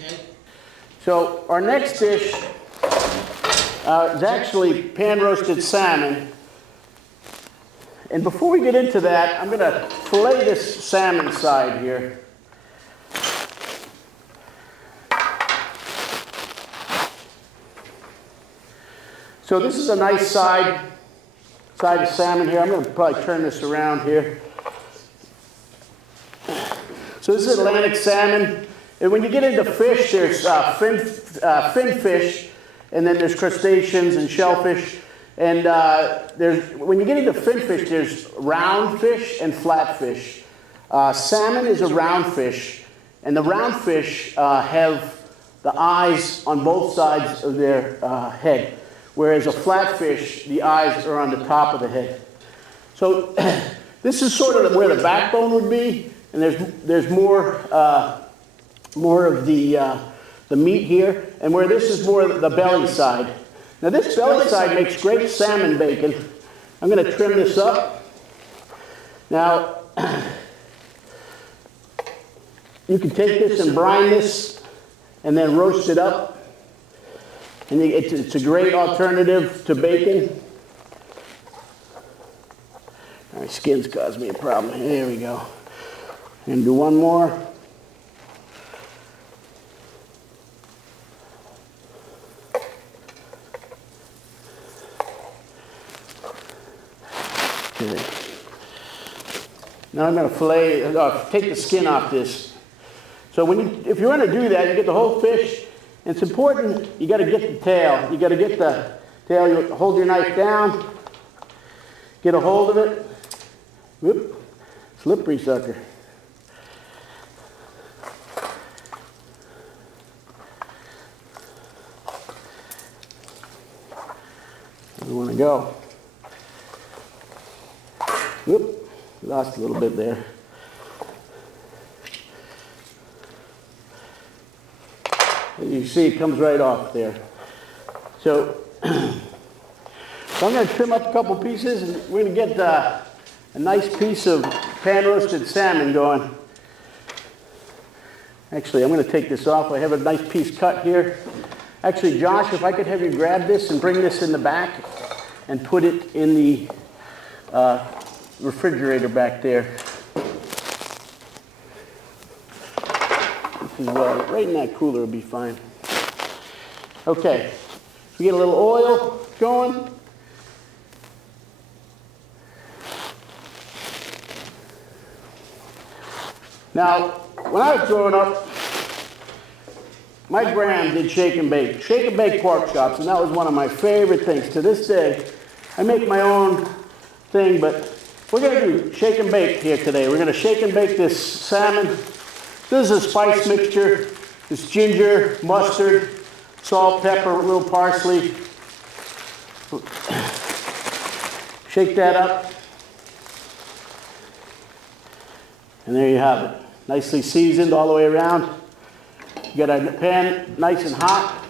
Okay. So our next dish is actually pan-roasted salmon. And before we get into that, I'm going to fillet this salmon side here. So this is a nice side of salmon here. I'm going to probably turn this around here. So this is Atlantic salmon. And when you get into fish, there's fin fish, and then there's crustaceans and shellfish. And when you get into fin fish, there's round fish and flat fish. Salmon is a round fish, and the round fish have the eyes on both sides of their head, whereas a flat fish, the eyes are on the top of the head. So this is sort of where the backbone would be, and there's more of the meat here, and where this is more the belly side. Now this belly side makes great salmon bacon. I'm going to trim this up. Now, you can take this and brine this and then roast it up. And it's a great alternative to bacon. My skin's caused me a problem. There we go. And do one more. Okay. Now I'm going to take the skin off this. So if you want to do that, you get the whole fish. And it's important, you got to get the tail. You got to get the tail. You hold your knife down, get a hold of it. Whoop, slippery sucker. Where do you want to go? Whoop, lost a little bit there. You see it comes right off there. So I'm going to trim up a couple pieces, and we're going to get a nice piece of pan-roasted salmon going. Actually, I'm going to take this off. I have a nice piece cut here. Actually, Josh, if I could have you grab this and bring this in the back and put it in the refrigerator back there. Well, right in that cooler will be fine. Okay, we get a little oil going. Now, when I was growing up, my gran did shake and bake pork chops, and that was one of my favorite things. To this day, I make my own thing, but we're going to do shake and bake here today. We're going to shake and bake this salmon. This is a spice mixture. It's ginger, mustard, salt, pepper, a little parsley. Shake that up. And there you have it. Nicely seasoned all the way around. You got our pan nice and hot.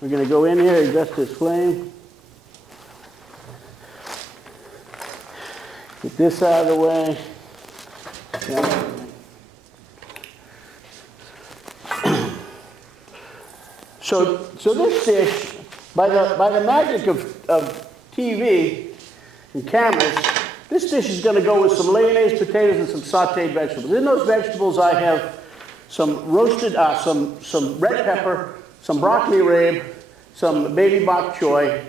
We're going to go in here, adjust this flame. Get this out of the way. Yeah. So this dish, by the magic of TV and cameras, this dish is going to go with some mayonnaise, potatoes, and some sautéed vegetables. In those vegetables, I have some roasted, some red pepper, some broccoli rabe, some baby bok choy,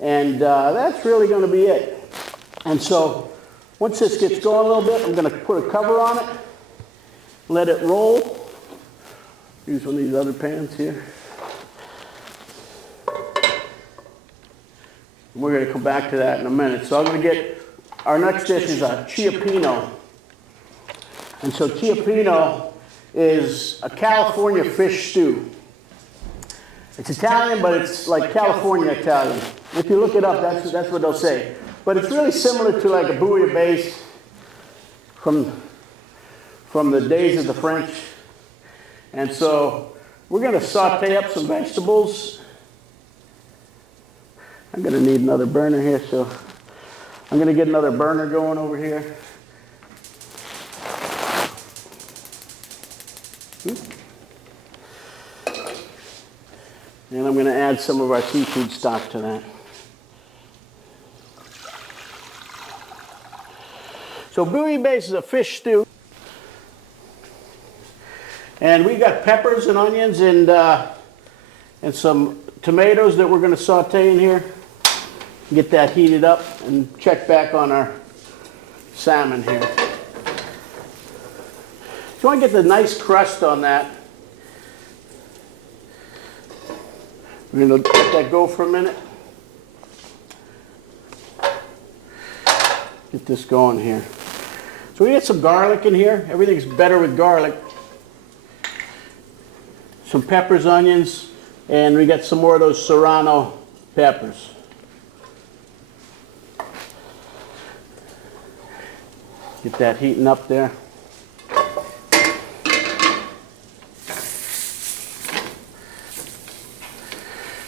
and that's really going to be it. And so once this gets going a little bit, I'm going to put a cover on it, let it roll. Use one of these other pans here. We're going to come back to that in a minute. So I'm going to get, our next dish is a Cioppino. And so Cioppino is a California fish stew. It's Italian, but it's like California Italian. If you look it up, that's what they'll say. But it's really similar to like a bouillabaisse from the days of the French. And so we're going to saute up some vegetables. I'm going to need another burner here, so I'm going to get another burner going over here. And I'm going to add some of our seafood stock to that. So bouillabaisse is a fish stew. And we got peppers and onions and some tomatoes that we're going to saute in here. Get that heated up and check back on our salmon here. So you want to get the nice crust on that. We're going to let that go for a minute. Get this going here. So we get some garlic in here. Everything's better with garlic. Some peppers, onions, and we got some more of those serrano peppers. Get that heating up there.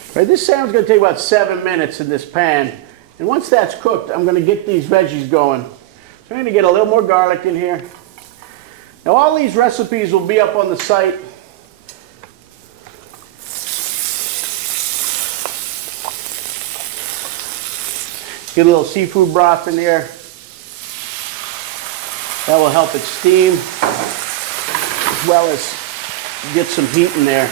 All right, this salmon's going to take about 7 minutes in this pan. And once that's cooked, I'm going to get these veggies going. So I'm going to get a little more garlic in here. Now all these recipes will be up on the site. Get a little seafood broth in there. That will help it steam, as well as get some heat in there.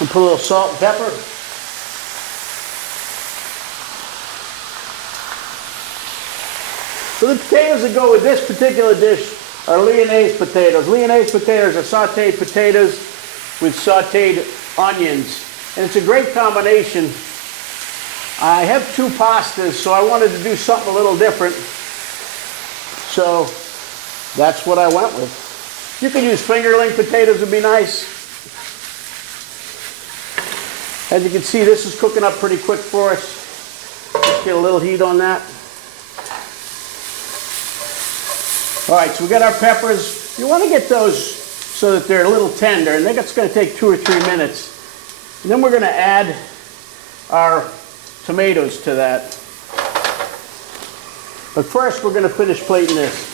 And put a little salt and pepper. So the potatoes that go with this particular dish are Lyonnaise potatoes. Lyonnaise potatoes are sauteed potatoes with sauteed onions. And it's a great combination. I have two pastas, so I wanted to do something a little different. So that's what I went with. You can use fingerling potatoes, would be nice. As you can see, this is cooking up pretty quick for us. Let's get a little heat on that. All right, so we got our peppers. You want to get those so that they're a little tender, and I think it's going to take 2 or 3 minutes. And then we're going to add our tomatoes to that. But first, we're going to finish plating this.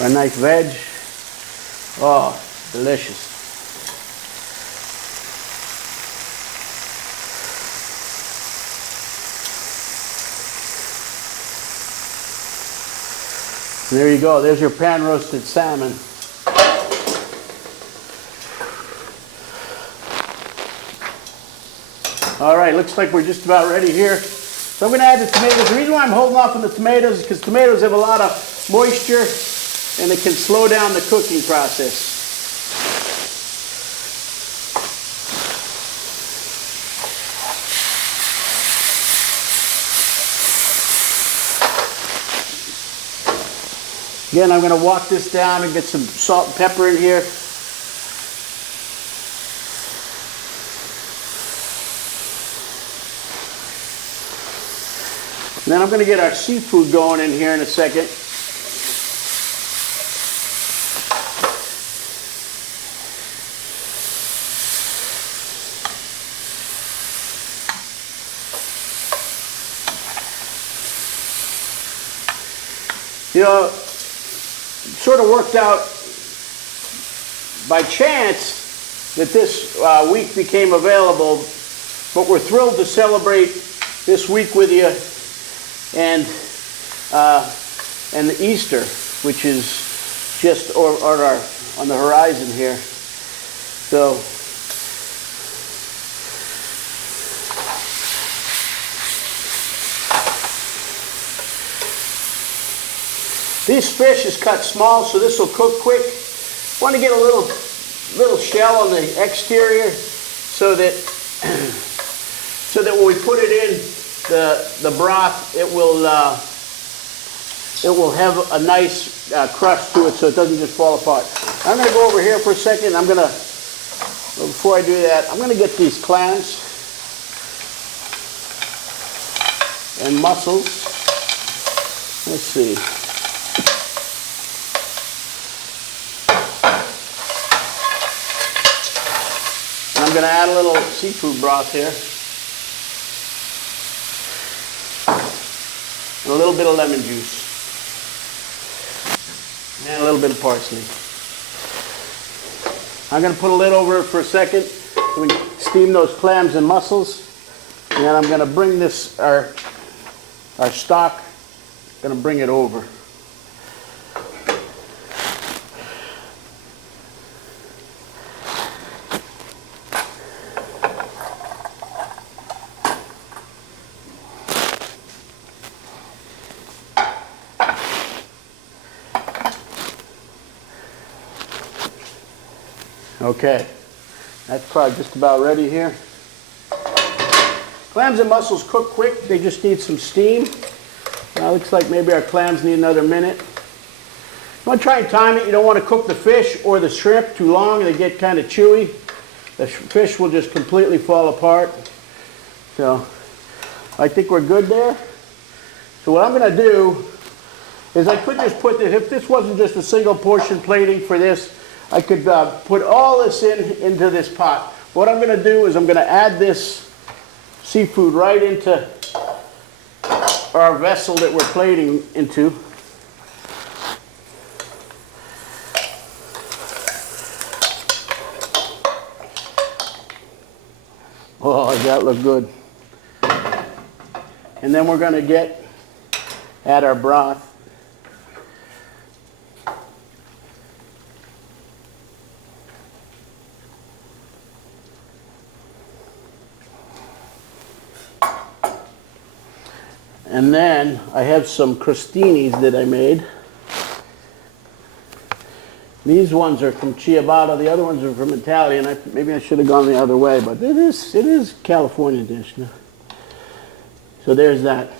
Our nice veg. Oh, delicious. There you go. There's your pan roasted salmon. All right, looks like we're just about ready here. So I'm going to add the tomatoes. The reason why I'm holding off on the tomatoes is because tomatoes have a lot of moisture and it can slow down the cooking process. Again, I'm going to walk this down and get some salt and pepper in here. And then I'm going to get our seafood going in here in a second. You know, sort of worked out by chance that this week became available, but we're thrilled to celebrate this week with you and the Easter, which is just on the horizon here. So this fish is cut small, so this will cook quick. Want to get a little shell on the exterior so that when we put it in the broth, it will have a nice crust to it, so it doesn't just fall apart. I'm going to go over here for a second. Before I do that, I'm going to get these clams and mussels. Let's see. I'm going to add a little seafood broth here. And a little bit of lemon juice. And a little bit of parsley. I'm going to put a lid over it for a second so we can steam those clams and mussels. And then I'm going to bring this, our stock, going to bring it over. Okay, that's probably just about ready here. Clams and mussels cook quick, they just need some steam. Now looks like maybe our clams need another minute. You want to try and time it. You don't want to cook the fish or the shrimp too long, they get kind of chewy. The fish will just completely fall apart. So I think we're good there. So what I'm going to do is I could just put this, if this wasn't just a single portion plating for this, I could put all this into this pot. What I'm going to do is I'm going to add this seafood right into our vessel that we're plating into. Oh, does that look good? And then we're going to add our broth. And then I have some crostinis that I made. These ones are from Cioppino, the other ones are from Italy, and maybe I should have gone the other way, but it is California dish. So there's that.